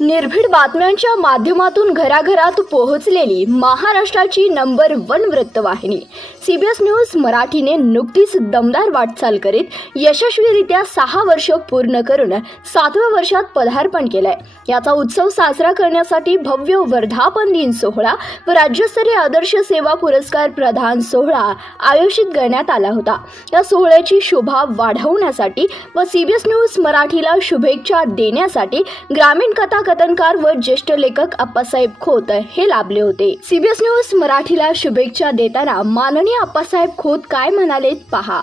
निर्भीड बातम्यांच्या माध्यमातून घराघरात पोहोचलेली महाराष्ट्राची नंबर वन वृत्तवाहिनी. सीबीएस न्यूज मराठीने नुकतीच दमदार वाटचाल करीत यशस्वीरित्या सहा वर्ष पूर्ण करून सातव्या वर्षात पदार्पण केलंय. याचा उत्सव साजरा करण्यासाठी भव्य वर्धापन दिन सोहळा व राज्यस्तरीय आदर्श सेवा पुरस्कार प्रधान सोहळा आयोजित करण्यात आला होता. या सोहळ्याची शोभा वाढवण्यासाठी व सीबीएस न्यूज मराठीला शुभेच्छा देण्यासाठी ग्रामीण कथाकथनकार व ज्येष्ठ लेखक अप्पासाहेब खोत हे लाभले होते. सीबीएस न्यूज मराठीला शुभेच्छा देताना माननीय आप्पासाहेब खोत काय म्हणाले पहा.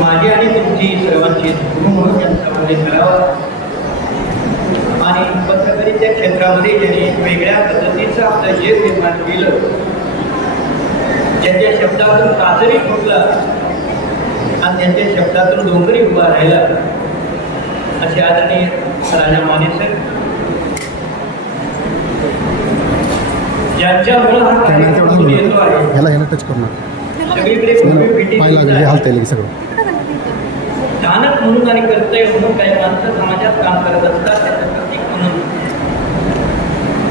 माझी आणि तुमची सर्वांची गुरु म्हणून त्यांच्यामध्ये करावा आणि पत्रकारितेच्या क्षेत्रामध्ये त्यांनी वेगळ्या पद्धतीचं आपलं जे निर्माण केलं ज्यांच्या शब्दातून काजरी फुटला आणि त्यांच्या शब्दातून डोंगरी उभा राहिला असे आदरणीय राजा माने सर ज्यांच्यामुळं हा कॅमेरा तेवढा ह्याला ह्याला टच करणार पाय लागले हालता येईल सगळं. स्थानक म्हणून आणि कर्तव्य म्हणून काही माणसं समाजात काम करत असतात त्याचं प्रतीक म्हणून.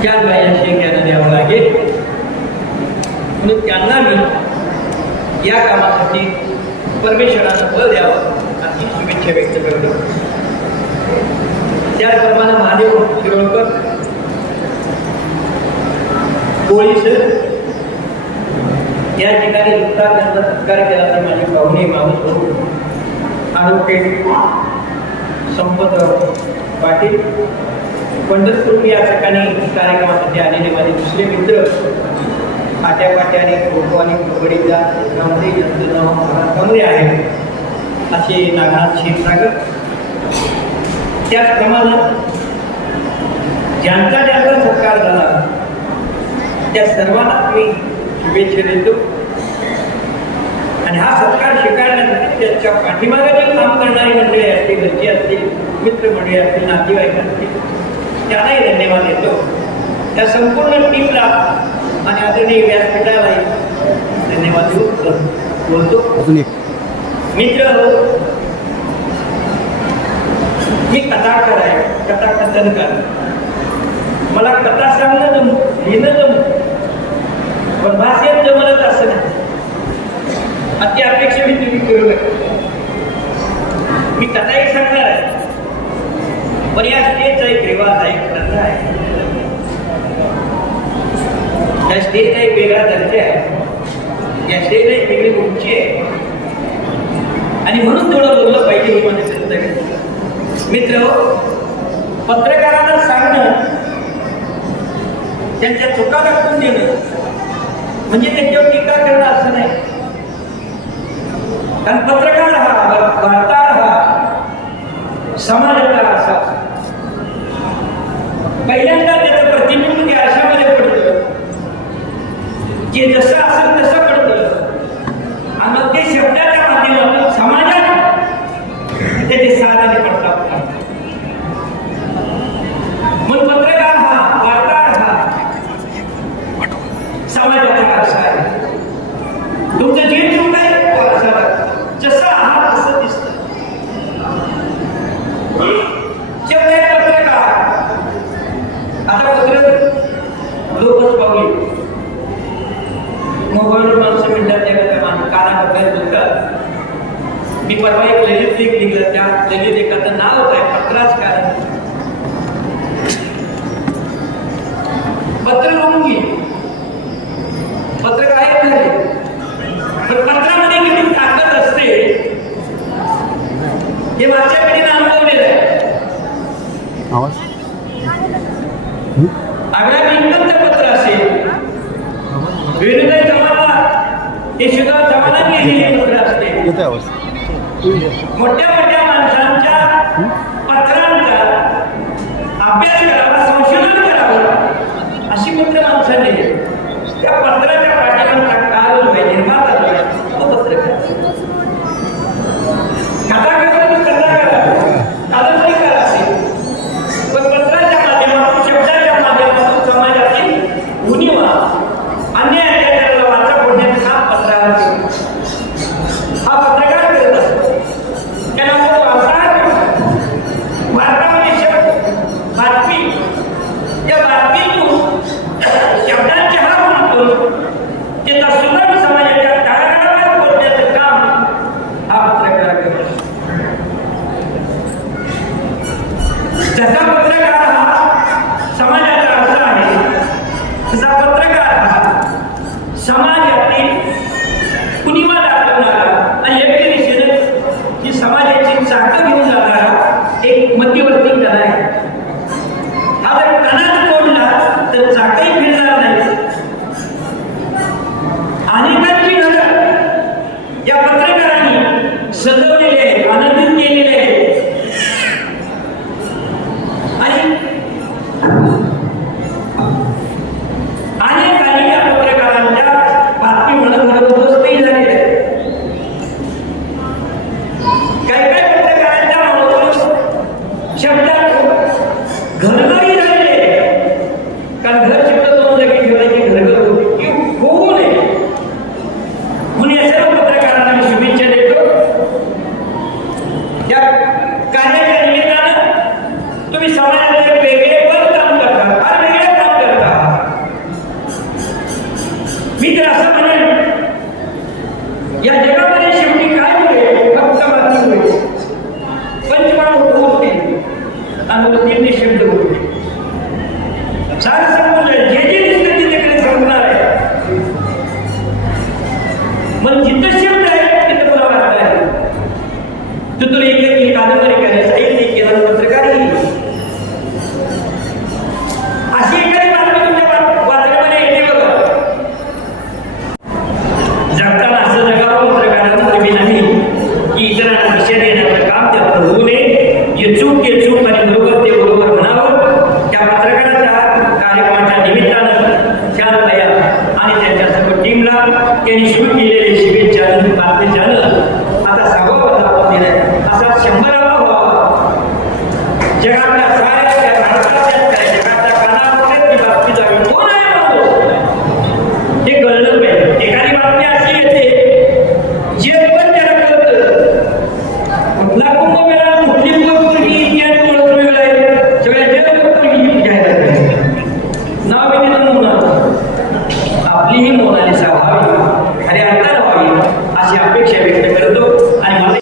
त्या वयाशी ज्ञान द्यावं लागेल. म्हणून त्यांना मी या कामासाठी परमेश्वरानं बळ द्यावं अशी शुभेच्छा व्यक्त करतो. त्याचप्रमाणे महादेव शिरोळकर कोळी या ठिकाणी नुकताच त्यांचा सत्कार केला तर माझी पाहुणे माणूस भाऊ ॲडव्होकेट संपतराव पाटील. पंढरपूर या ठिकाणी कार्यक्रमासाठी आलेले माझे दुसरे मित्र. आट्या पाट्याने खो खो आणि कबड्डीच्या क्षेत्रामध्ये ज्यांचं नाव मला चांगले आहे. असे नागनाथ क्षीरसागर. त्याचप्रमाणे ज्यांचा ज्यांचा सत्कार झाला त्या सर्वांना मी शुभेच्छा देतो. आणि हा सत्कार स्वीकारण्यासाठी त्याच्या पाठीमागे काम करणारी मंडळी असतील घरची असतील मित्रमंडळी असतील नातेवाईक असतील त्यांनाही धन्यवाद देतो. त्या संपूर्ण टीमला आणि आदरणीय व्यासपीठालाही धन्यवाद देऊ बोलतो. मित्र मी कथाकार आहे कथा कथनकार मला कथा सांगणं जम लिहिणं जम पण भाषेत जमलंच असं नाही. अति अपेक्षा मी तुम्ही करू नका. मी कथाही सांगणार आहे. पण या स्टेजचा एक रिवाज आहे प्रथा आहे. त्या स्टेजचा एक वेगळा दर्जा आहे. या स्टेजला एक वेगळी उंची आहे. आणि म्हणून तेवढं बोललं पाहिजे ही माझ्या चिंता मित्र पत्रकारांना सांगणं त्यांच्या चुका दाखवून देणं म्हणजे त्यांच्यावर टीका करणं असं नाही. कारण पत्रकार हा वार्ताहर हा समाजाचा असा. पहिल्यांदा त्याचं प्रतिबिंब ते अशामध्ये पडतं. जे जसं असेल तसं येते आवाज. मोठ्या मोठ्या माणसांच्या पत्रांचा अभ्यास करावा संशोधन करावं अशी पत्र माणसाने त्या पत्राच्या पाठीवर काल निर्माता तो पत्रकार अनेकांची नजर या पत्रकारांनी सजवलेली आहे जे चूक ते चूक आणि बरोबर ते बरोबर म्हणावं त्या पत्रकाराच्या कार्यक्रमाच्या निमित्तानं ख्याल दया आणि त्यांच्या सर्व टीमला त्यांनी सुरू केलेले शिबिर चॅनल बातमी चॅनल आता सहावा आपण दिलाय असा शंभर व्हावा जगातल्या साऱ्या त्या भारताच्या त्या जगाच्या कानाकोपऱ्यात ती बातमी जावी कोण आहे म्हणतो हे कळलं पाहिजे एखादी बातमी अशी येते जे पण त्याला कळतं कुठला कुंभमेळा कुठली पोरगी इतिहास ओळख वेगळा आहे सगळ्या जग पोरगी जाहिरात आहे नाव मी तिथं नोंदवतो आपली ही मोनालिसा व्हावी खऱ्या अर्थानं व्हावी अशी अपेक्षा व्यक्त करतो आणि मला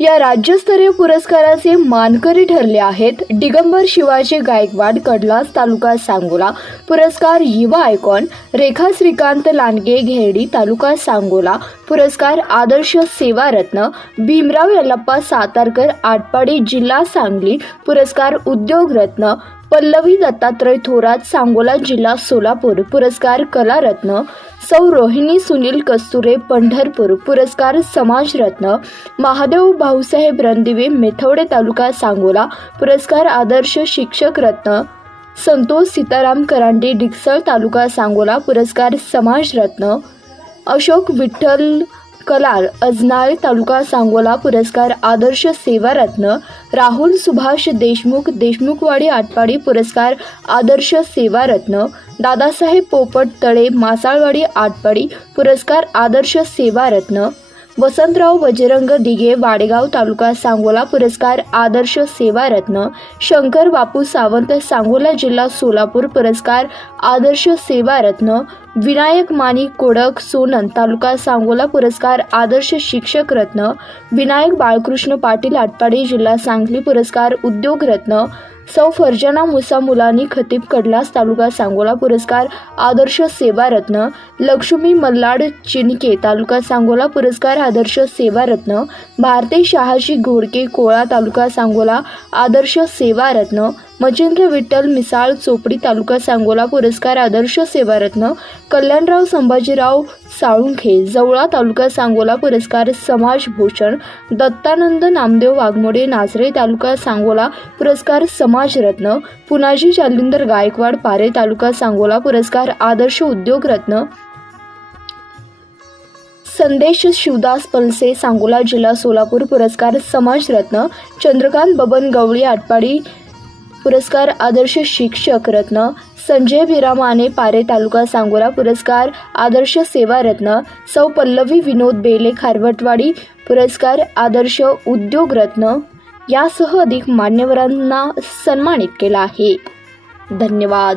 या राज्यस्तरीय पुरस्काराचे मानकरी ठरले आहेत. दिगंबर शिवाजी गायकवाड कडलास तालुका सांगोला. पुरस्कार युवा आयकॉन रेखा श्रीकांत लांडगे घेरडी तालुका सांगोला. पुरस्कार आदर्श सेवा रत्न भीमराव यल्लप्पा सातारकर आटपाडी जिल्हा सांगली. पुरस्कार उद्योग रत्न पल्लवी दत्तात्रय थोरात सांगोला जिल्हा सोलापूर. पुरस्कार कलारत्न सौ रोहिणी सुनील कस्तुरे पंढरपूर पुरस्कार समाजरत्न महादेव भाऊसाहेब रणदिवे मेथवडे तालुका सांगोला पुरस्कार आदर्श शिक्षक रत्न संतोष सीताराम करांडे डिकसळ तालुका सांगोला पुरस्कार समाजरत्न अशोक विठ्ठल कलाल अजनाळे तालुका सांगोला पुरस्कार आदर्श सेवारत्न राहुल सुभाष देशमुख देशमुखवाडी आटपाडी पुरस्कार आदर्श सेवारत्न दादासाहेब पोपट तळे मासाळवाडी आटपाडी पुरस्कार आदर्श सेवारत्न वसंतराव बजरंग दिघे वाडेगाव तालुका सांगोला पुरस्कार आदर्श सेवारत्न शंकर बापू सावंत सांगोला जिल्हा सोलापूर पुरस्कार आदर्श सेवारत्न विनायक मानिक कोडक सोनन तालुका सांगोला पुरस्कार आदर्श शिक्षक रत्न. विनायक बाळकृष्ण पाटील आटपाडे जिल्हा सांगली पुरस्कार उद्योग रत्न. सौ फर्जना मुसा मुलानी खतीब कडलास तालुका सांगोला पुरस्कार आदर्श सेवा रत्न लक्ष्मी मल्लाड चिनके तालुका सांगोला पुरस्कार आदर्श सेवा रत्न भारती शहाजी घोडके कोळा तालुका सांगोला आदर्श सेवा रत्न मजेंद्र विठ्ठल मिसाळ चोपडी तालुका सांगोला पुरस्कार आदर्श सेवारत्न कल्याणराव संभाजीराव साळुंखे जवळा तालुका सांगोला पुरस्कार समाज भूषण दत्तानंद नामदेव वाघमोडे नाझरे तालुका सांगोला पुरस्कार समाजरत्न पुनाजी जालिंदर गायकवाड पारे तालुका सांगोला पुरस्कार आदर्श उद्योग रत्न संदेश शिवदास पलसे सांगोला जिल्हा सोलापूर पुरस्कार समाजरत्न चंद्रकांत बबन गवळी आटपाडी पुरस्कार आदर्श शिक्षक रत्न संजय भिरामाने पारे तालुका सांगोला पुरस्कार आदर्श सेवा रत्न सौ पल्लवी विनोद बेले खारवटवाडी पुरस्कार आदर्श उद्योग रत्न यासह अधिक मान्यवरांना सन्मानित केला आहे. धन्यवाद.